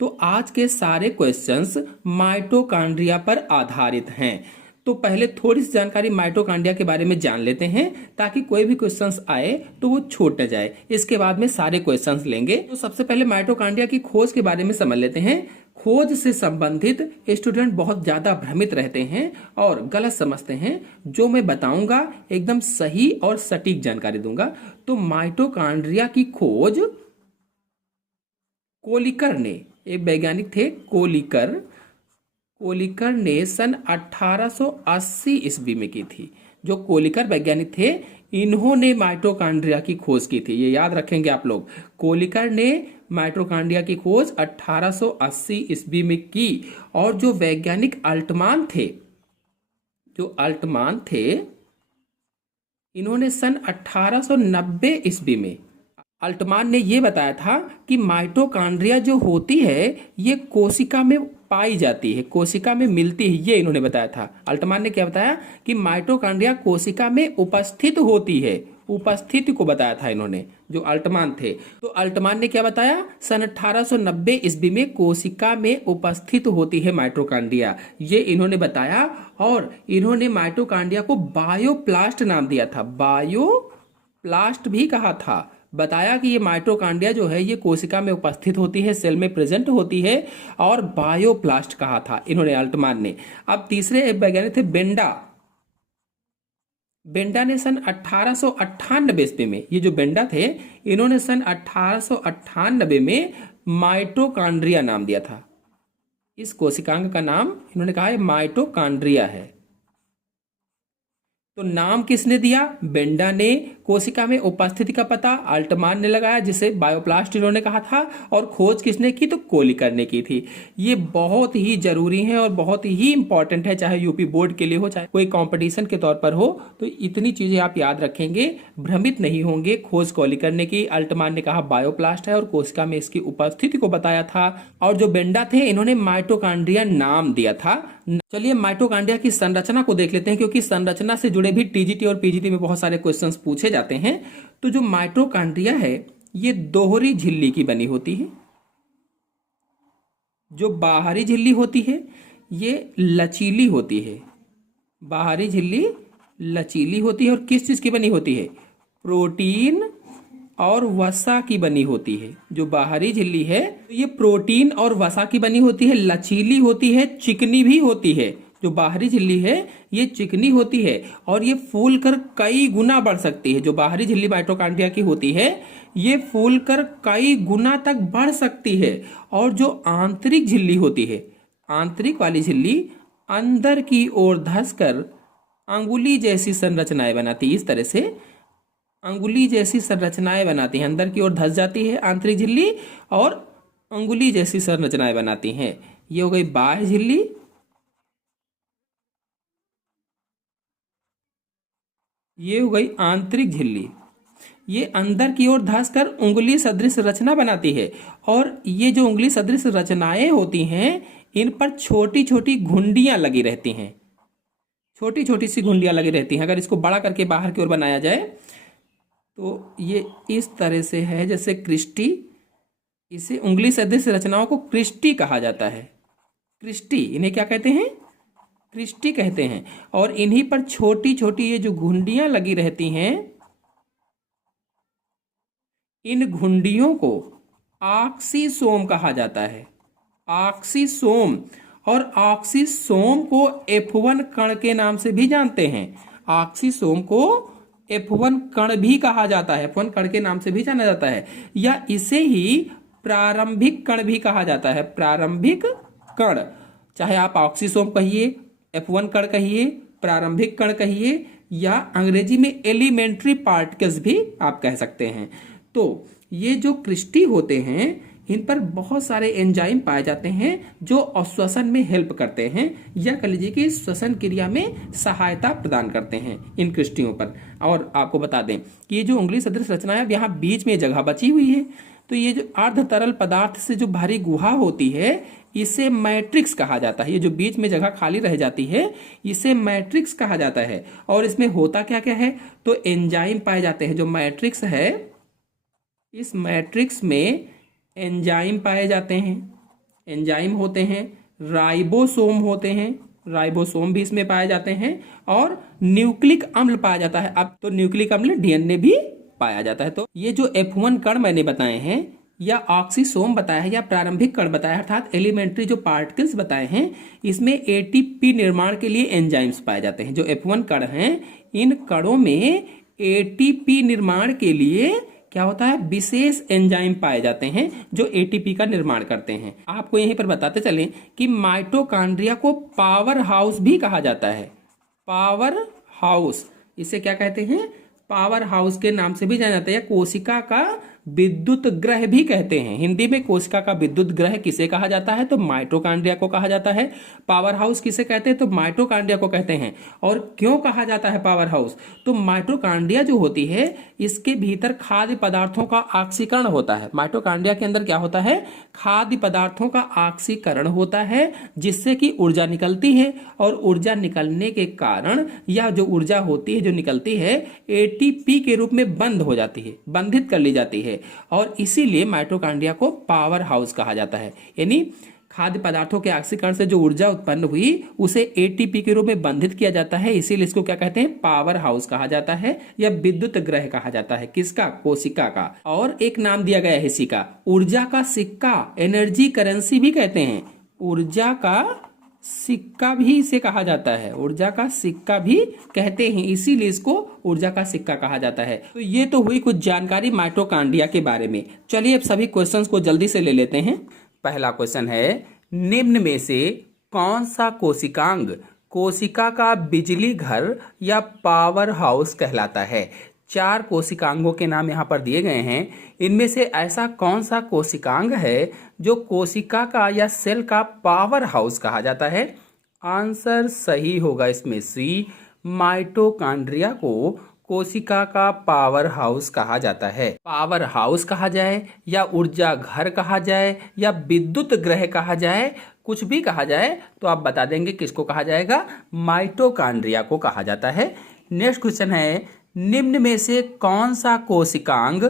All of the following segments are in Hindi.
तो आज के सारे क्वेश्चंस माइटोकॉन्ड्रिया पर आधारित हैं। तो पहले थोड़ी सी जानकारी माइटोकॉन्ड्रिया के बारे में जान लेते हैं ताकि कोई भी क्वेश्चंस आए तो वो छूट न जाए। इसके बाद में सारे क्वेश्चंस लेंगे। तो सबसे पहले माइटोकॉन्ड्रिया की खोज के बारे में समझ लेते हैं। खोज से संबंधित स्टूडेंट बहुत ज्यादा भ्रमित रहते हैं और गलत समझते हैं। जो मैं बताऊंगा एकदम सही और सटीक जानकारी दूंगा। तो माइटोकॉन्ड्रिया की खोज कोलिकर ने, एक वैज्ञानिक थे कोलिकर ने सन 1880 ईस्वी में की थी। जो कोलिकर वैज्ञानिक थे इन्होंने माइटोकॉन्ड्रिया की खोज की थी। ये याद रखेंगे आप लोग। कोलिकर ने माइटोकॉन्ड्रिया की खोज 1880 ईस्वी में की। और जो वैज्ञानिक अल्टमान थे इन्होंने सन 1890 ईस्वी में अल्टमान ने यह बताया था कि माइटोकॉन्ड्रिया जो होती है ये कोशिका में पाई जाती है, कोशिका में मिलती है। ये इन्होंने बताया था। अल्टमान ने क्या बताया कि माइटोकॉन्ड्रिया कोशिका में उपस्थित होती है। उपस्थिति को बताया था इन्होंने, जो अल्टमान थे। तो अल्टमान ने क्या बताया, सन 1890 ईस्वी में कोशिका में उपस्थित होती है माइटोकॉन्ड्रिया, ये इन्होंने बताया। और इन्होंने माइटोकॉन्ड्रिया को बायोप्लास्ट नाम दिया था, बायोप्लास्ट भी कहा था। बताया कि ये माइटोकॉन्ड्रिया जो है ये कोशिका में उपस्थित होती है, सेल में प्रेजेंट होती है, और बायोप्लास्ट कहा था इन्होंने, अल्टमान ने। अब तीसरे वैज्ञानिक थे बेंडा ने सन 1898 ईस्वी में, ये जो बेंडा थे इन्होंने सन 1898 में माइटोकॉन्ड्रिया नाम दिया था। इस कोशिकांग का नाम इन्होंने कहा है माइटोकॉन्ड्रिया है। तो नाम किसने दिया, बेंडा ने। कोशिका में उपस्थिति का पता अल्टमान ने लगाया, जिसे बायोप्लास्ट इन्होंने कहा था। और खोज किसने की, तो कोलिकर ने की थी। ये बहुत ही जरूरी है और बहुत ही इंपॉर्टेंट है, चाहे यूपी बोर्ड के लिए हो चाहे कोई कंपटीशन के तौर पर हो। तो इतनी चीजें आप याद रखेंगे, भ्रमित नहीं होंगे। खोज कोलिकर ने की, अल्टमान ने कहा बायोप्लास्ट है और कोशिका में इसकी उपस्थिति को बताया था। और जो बेंडा थे इन्होंने माइटोकॉन्ड्रिया नाम दिया था। चलिए माइटोकॉन्ड्रिया की संरचना को देख लेते हैं, क्योंकि संरचना से जुड़े भी टीजीटी और पीजीटी में बहुत सारे क्वेश्चंस पूछे जाते हैं। तो जो माइटोकॉन्ड्रिया है ये दोहरी झिल्ली की बनी होती है। जो बाहरी झिल्ली होती है ये लचीली होती है, बाहरी झिल्ली लचीली होती है। और किस चीज की बनी होती है, प्रोटीन और वसा की बनी होती है। जो बाहरी झिल्ली है ये प्रोटीन और वसा की बनी होती है, लचीली होती है, चिकनी भी होती है। जो बाहरी झिल्ली है ये चिकनी होती है और ये फूल कर कई गुना बढ़ सकती है। जो बाहरी झिल्ली माइटोकॉन्ड्रिया की होती है ये फूल कर कई गुना तक बढ़ सकती है। और जो आंतरिक झिल्ली होती है, आंतरिक वाली झिल्ली अंदर की ओर धंसकर अंगुली जैसी संरचनाएं बनाती है। इस तरह से अंगुली जैसी संरचनाएं बनाती हैं, अंदर की ओर धंस जाती है आंतरिक झिल्ली और अंगुली जैसी संरचनाएं बनाती हैं। ये हो गई बाह्य झिल्ली। ये हो गई आंतरिक झिल्ली। ये अंदर की ओर धंसकर उंगली सदृश रचना बनाती है। और ये जो उंगली सदृश रचनाएं होती हैं इन पर छोटी छोटी घुंडियां लगी रहती हैं, छोटी छोटी सी घुंडियां लगी रहती हैं। अगर इसको बड़ा करके बाहर की ओर बनाया जाए तो ये इस तरह से है जैसे क्रिस्टी। इसे उंगली सदृश रचनाओं को क्रिस्टी कहा जाता है। क्रिस्टी, इन्हें क्या कहते हैं, क्रिस्टी कहते हैं। और इन्हीं पर छोटी छोटी ये जो घुंडियां लगी रहती हैं, इन घुंडियों को ऑक्सीसोम कहा जाता है, ऑक्सीसोम। और ऑक्सीसोम को F1 कण के नाम से भी जानते हैं। ऑक्सीसोम को F1 कण भी कहा जाता है, F1 कण के नाम से भी जाना जाता है। या इसे ही प्रारंभिक कण भी कहा जाता है, प्रारंभिक कण। चाहे आप ऑक्सीसोम कहिए, F1 कण कहिए, प्रारंभिक कण कहिए, या अंग्रेजी में एलिमेंट्री पार्टिकल्स भी आप कह सकते हैं। तो ये जो क्रिस्टी होते हैं इन पर बहुत सारे एंजाइम पाए जाते हैं जो श्वसन में हेल्प करते हैं, या कह लीजिए कि श्वसन क्रिया में सहायता प्रदान करते हैं इन क्रिस्टियों पर। और आपको बता दें कि ये जो उंगली सदृश रचना है, यहाँ बीच में जगह बची हुई है। तो ये जो अर्ध तरल पदार्थ से जो भारी गुहा होती है इसे मैट्रिक्स कहा जाता है। ये जो बीच में जगह खाली रह जाती है इसे मैट्रिक्स कहा जाता है। और इसमें होता क्या क्या है, तो एंजाइम पाए जाते हैं। जो मैट्रिक्स है इस मैट्रिक्स में एंजाइम पाए जाते हैं, एंजाइम होते हैं, राइबोसोम होते हैं, राइबोसोम भी इसमें पाए जाते हैं, और न्यूक्लिक अम्ल पाया जाता है। अब तो न्यूक्लिक अम्ल डीएनए भी पाया जाता है। तो ये जो F1 कण मैंने बताए हैं, या ऑक्सीसोम बताया है, या प्रारंभिक कण बताया है, अर्थात एलिमेंट्री जो पार्टिकल्स बताए हैं, इसमें एटीपी निर्माण के लिए एंजाइम्स पाए जाते हैं। जो F1 कण हैं, इन कणों में एटीपी निर्माण के लिए क्या होता है, विशेष एंजाइम पाए जाते हैं जो एटीपी का निर्माण करते हैं। आपको यहीं पर बताते चलें कि माइटोकॉन्ड्रिया को पावर हाउस भी कहा जाता है। पावर हाउस, इसे क्या कहते हैं, पावर हाउस के नाम से भी जाना जाता है, या कोशिका का विद्युत ग्रह भी कहते हैं। हिंदी में कोशिका का विद्युत ग्रह किसे कहा जाता है, तो माइटोकॉन्ड्रिया को कहा जाता है। पावर हाउस किसे कहते हैं, तो माइटोकॉन्ड्रिया को कहते हैं। और क्यों कहा जाता है पावर हाउस, तो माइटोकॉन्ड्रिया जो होती है, इसके भीतर खाद्य पदार्थों का ऑक्सीकरण होता है। माइटोकॉन्ड्रिया के अंदर क्या होता है, खाद्य पदार्थों का ऑक्सीकरण होता है, जिससे कि ऊर्जा निकलती है, और ऊर्जा निकलने के कारण यह जो ऊर्जा होती है, जो निकलती है, एटीपी के रूप में बंद हो जाती है, बंधित कर ली जाती है, और इसीलिए माइटोकॉन्ड्रिया को पावर हाउस कहा जाता है। यानी खाद्य पदार्थों के ऑक्सीकरण से जो ऊर्जा उत्पन्न हुई, उसे एटीपी के रूप में बंधित किया जाता है, इसीलिए इसको क्या कहते हैं, पावर हाउस कहा जाता है, या विद्युत ग्रह कहा जाता है। किसका, कोशिका का। और एक नाम दिया गया है इसी का, ऊर्जा का सिक्का, एनर्जी करेंसी भी कहते हैं। ऊर्जा का सिक्का भी इसे कहा जाता है, ऊर्जा का सिक्का भी कहते हैं, इसीलिए इसको ऊर्जा का सिक्का कहा जाता है। तो ये तो हुई कुछ जानकारी माइटोकॉन्ड्रिया के बारे में। चलिए अब सभी क्वेश्चंस को जल्दी से ले लेते हैं। पहला क्वेश्चन है, निम्न में से कौन सा कोशिकांग कोशिका का बिजली घर या पावर हाउस कहलाता है। 4 कोशिकांगों के नाम यहाँ पर दिए गए हैं। इनमें से ऐसा कौन सा कोशिकांग है जो कोशिका का या सेल का पावर हाउस कहा जाता है। आंसर सही होगा इसमें सी, माइटोकॉन्ड्रिया को कोशिका का पावर हाउस कहा जाता है। पावर हाउस कहा जाए, या ऊर्जा घर कहा जाए, या विद्युत ग्रह कहा जाए, कुछ भी कहा जाए, तो आप बता देंगे किसको कहा जाएगा, माइटोकॉन्ड्रिया को कहा जाता है। नेक्स्ट क्वेश्चन है, निम्न में से कौन सा कोशिकांग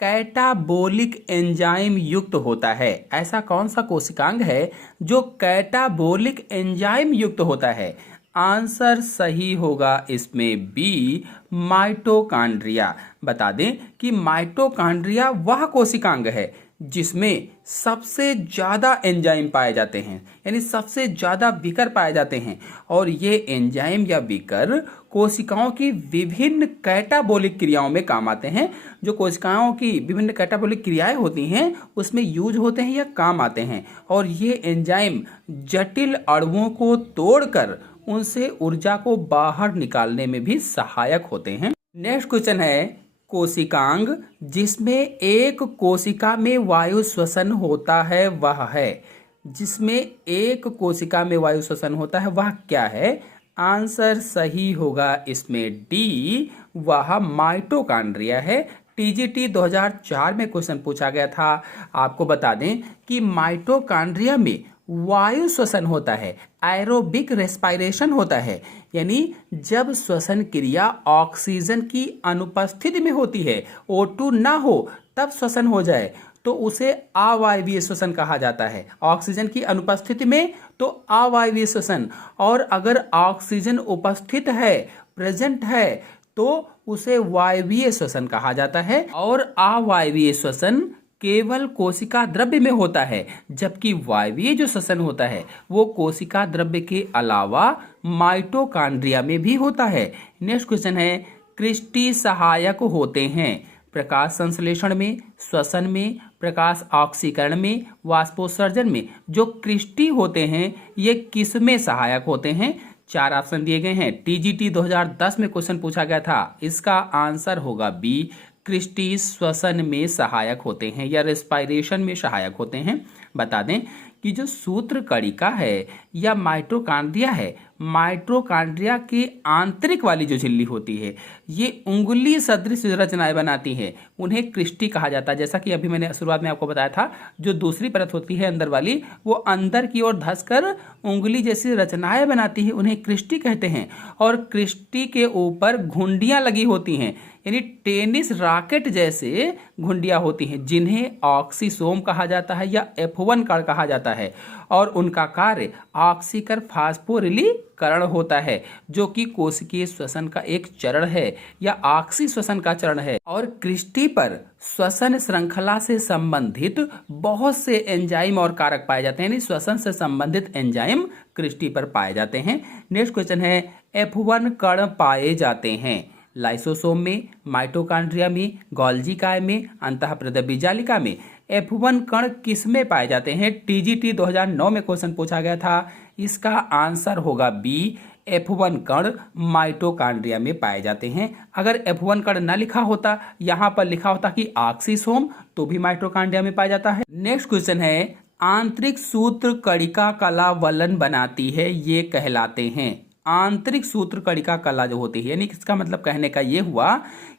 कैटाबोलिक एंजाइम युक्त होता है। ऐसा कौन सा कोशिकांग है जो कैटाबोलिक एंजाइम युक्त होता है। आंसर सही होगा इसमें बी, माइटोकॉन्ड्रिया। बता दें कि माइटोकॉन्ड्रिया वह कोशिकांग है जिसमें सबसे ज़्यादा एंजाइम पाए जाते हैं, यानी सबसे ज़्यादा विकर पाए जाते हैं, और ये एंजाइम या विकर कोशिकाओं की विभिन्न कैटाबोलिक क्रियाओं में काम आते हैं। जो कोशिकाओं की विभिन्न कैटाबोलिक क्रियाएं होती हैं, उसमें यूज होते हैं या काम आते हैं, और ये एंजाइम जटिल अणुओं को तोड़कर उनसे ऊर्जा को बाहर निकालने में भी सहायक होते हैं। नेक्स्ट क्वेश्चन है, कोशिकांग जिसमें एक कोशिका में वायु श्वसन होता है वह है। जिसमें एक कोशिका में वायु श्वसन होता है वह क्या है। आंसर सही होगा इसमें डी, वह माइटोकॉन्ड्रिया है। टीजीटी 2004 में क्वेश्चन पूछा गया था। आपको बता दें कि माइटोकॉन्ड्रिया में वायु श्वसन होता है, एरोबिक रेस्पिरेशन होता है, यानी जब श्वसन क्रिया ऑक्सीजन की अनुपस्थिति में होती है, O2 ना हो तब श्वसन हो जाए तो उसे अवायवीय श्वसन कहा जाता है। ऑक्सीजन की अनुपस्थिति में तो अवायवीय श्वसन, और अगर ऑक्सीजन उपस्थित है, प्रेजेंट है, तो उसे वायवीय श्वसन कहा जाता है। और अवायवीय श्वसन केवल कोशिका द्रव्य में होता है, जबकि वायवीय जो श्वसन होता है वो कोशिका द्रव्य के अलावा माइटोकॉन्ड्रिया में भी होता है। नेक्स्ट क्वेश्चन है, क्रिस्टी सहायक होते हैं प्रकाश संश्लेषण में, श्वसन में, प्रकाश ऑक्सीकरण में, वाष्पोत्सर्जन में। जो क्रिस्टी होते हैं ये किस में सहायक होते हैं। 4 ऑप्शन दिए गए हैं। टीजीटी 2010 में क्वेश्चन पूछा गया था, इसका आंसर होगा बी, क्रिस्टी श्वसन में सहायक होते हैं या रेस्पिरेशन में सहायक होते हैं। बता दें कि जो सूत्र कणिका है या माइटोकॉन्ड्रिया है, माइटोकॉन्ड्रिया की आंतरिक वाली जो झिल्ली होती है ये उंगली सदृश रचनाएं बनाती है, उन्हें क्रिस्टी कहा जाता है। जैसा कि अभी मैंने शुरुआत में आपको बताया था, जो दूसरी परत होती है अंदर वाली, वो अंदर की ओर धंसकर उंगली जैसी रचनाएं बनाती है, उन्हें क्रिस्टी कहते हैं। और क्रिस्टी के ऊपर घुंडियां लगी होती हैं, यानी टेनिस रैकेट जैसे घुंडियां होती हैं, जिन्हें ऑक्सीसोम कहा जाता है या F1 कण कहा जाता जाता है और उनका कार्य ऑक्सीकर फास्फोरिलीकरण होता है, जो कि कोशिकीय श्वसन का एक चरण है या ऑक्सी श्वसन का चरण है। और क्रिस्टी पर श्वसन श्रृंखला से संबंधित बहुत से एंजाइम और कारक पाए जाते हैं, यानी श्वसन से संबंधित एंजाइम क्रिस्टी पर पाए जाते हैं। नेक्स्ट क्वेश्चन है, F1 कण पाए जाते हैं लाइसोसोम में, माइटोकॉन्ड्रिया में, गोल्गी काय में, अंतःप्रेरक बीजालिका में। F1 कण किस में पाए जाते हैं? TGT 2009 में क्वेश्चन पूछा गया था। इसका आंसर होगा बी, F1 कण माइटोकॉन्ड्रिया में पाए जाते हैं। अगर F1 कण ना लिखा होता, यहाँ पर लिखा होता कि ऑक्सीसोम, तो भी माइटोकॉन्ड्रिया में पाया जाता है। नेक्स्ट क्वेश्चन है, आंतरिक सूत्र कणिका कला वलन बनाती है, ये कहलाते हैं। आंतरिक सूत्र कणिका कला जो होती है, यानी इसका मतलब कहने का ये हुआ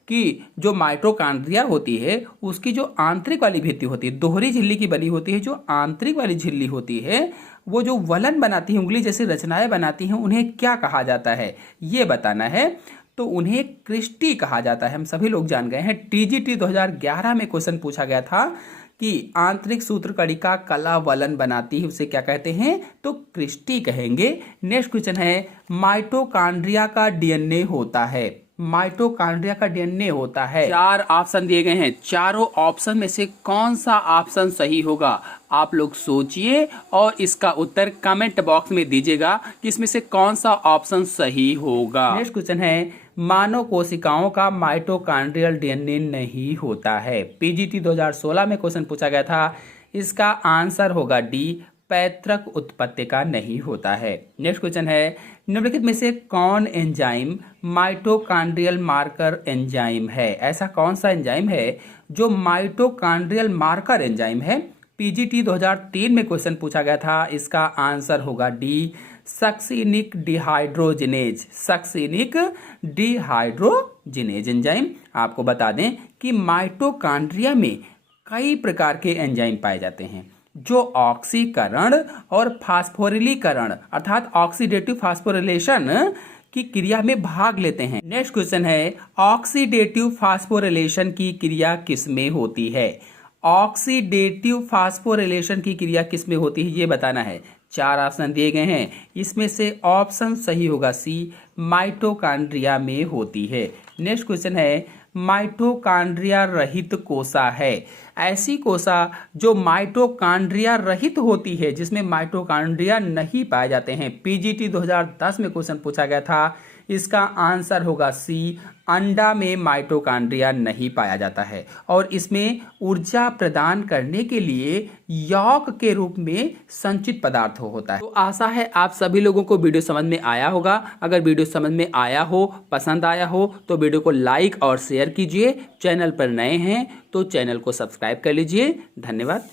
कि जो माइटोकॉन्ड्रिया होती है उसकी जो आंतरिक वाली भित्ति होती है, दोहरी झिल्ली की बनी होती है, जो आंतरिक वाली झिल्ली होती है वो जो वलन बनाती है, उंगली जैसी रचनाएं बनाती हैं, उन्हें क्या कहा जाता है ये बताना है। तो उन्हें क्रिस्टी कहा जाता है, हम सभी लोग जान गए हैं। TGT 2011 में क्वेश्चन पूछा गया था कि आंतरिक सूत्र कणिका कला वलन बनाती है, उसे क्या कहते हैं? तो क्रिस्टी कहेंगे। नेक्स्ट क्वेश्चन है, माइटोकॉन्ड्रिया का डीएनए होता है। माइटोकॉन्ड्रिया का डीएनए होता है। 4 ऑप्शन दिए गए हैं, चारों ऑप्शन में से कौन सा ऑप्शन सही होगा? आप लोग सोचिए और इसका उत्तर कमेंट बॉक्स में दीजिएगा कि इसमें से कौन सा ऑप्शन सही होगा। नेक्स्ट क्वेश्चन है, मानव कोशिकाओं का माइटोकॉन्ड्रियल डीएनए नहीं होता है। PGT 2016 में क्वेश्चन पूछा गया था। इसका आंसर होगा डी, पैतृक उत्पत्ति का नहीं होता है। नेक्स्ट क्वेश्चन है, निम्नलिखित में से कौन एंजाइम माइटोकॉन्ड्रियल मार्कर एंजाइम है? ऐसा कौन सा एंजाइम है जो माइटोकॉन्ड्रियल मार्कर एंजाइम है? PGT 2003 में क्वेश्चन पूछा गया था। इसका आंसर होगा D, succinic dehydrogenase. Succinic dehydrogenase enzyme. आपको बता दें कि माइटोकॉन्ड्रिया में कई प्रकार के एंजाइम पाए जाते हैं जो ऑक्सीकरण और फास्फोरिलीकरण अर्थात ऑक्सीडेटिव फास्फोरिलेशन की क्रिया में भाग लेते हैं। नेक्स्ट क्वेश्चन है, ऑक्सीडेटिव फास्फोरिलेशन की क्रिया किसमें होती है? ऑक्सीडेटिव फास्फोरिलेशन की क्रिया किसमें होती है ये बताना है। 4 ऑप्शन दिए गए हैं, इसमें से ऑप्शन सही होगा सी, माइटोकॉन्ड्रिया में होती है। नेक्स्ट क्वेश्चन है, माइटोकॉन्ड्रिया रहित कोशा है। ऐसी कोशा जो माइटोकॉन्ड्रिया रहित होती है, जिसमें माइटोकॉन्ड्रिया नहीं पाए जाते हैं। PGT 2010 में क्वेश्चन पूछा गया था। इसका आंसर होगा सी, अंडा में माइटोकॉन्ड्रिया नहीं पाया जाता है और इसमें ऊर्जा प्रदान करने के लिए यॉक के रूप में संचित पदार्थ होता है। तो आशा है आप सभी लोगों को वीडियो समझ में आया होगा। अगर वीडियो समझ में आया हो, पसंद आया हो, तो वीडियो को लाइक और शेयर कीजिए। चैनल पर नए हैं तो चैनल को सब्सक्राइब कर लीजिए। धन्यवाद।